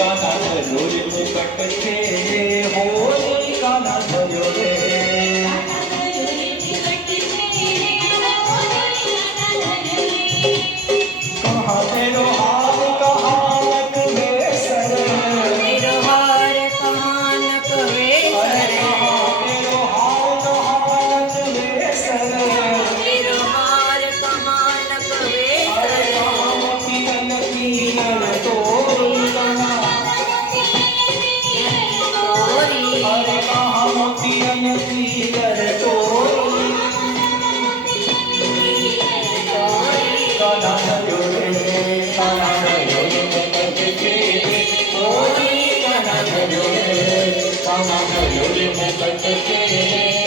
કાના થયો રે મુકટ છે હોરી કાના થયો રે कहाँ तेरो हार कहाँ नकवेसर तेरो हार कहाँ नकवेसर तेरो हार कहाँ नकवेसर तेरो हार कहाँ नकवेसर कहाँ मोती नकीनर तोरी तोरी अरे कहाँ मोती नकीनर तोरी काना थयो रे काना थयो रे मुकट છે હોરી કાના થયો રે કાના થયો રે મુકટ છે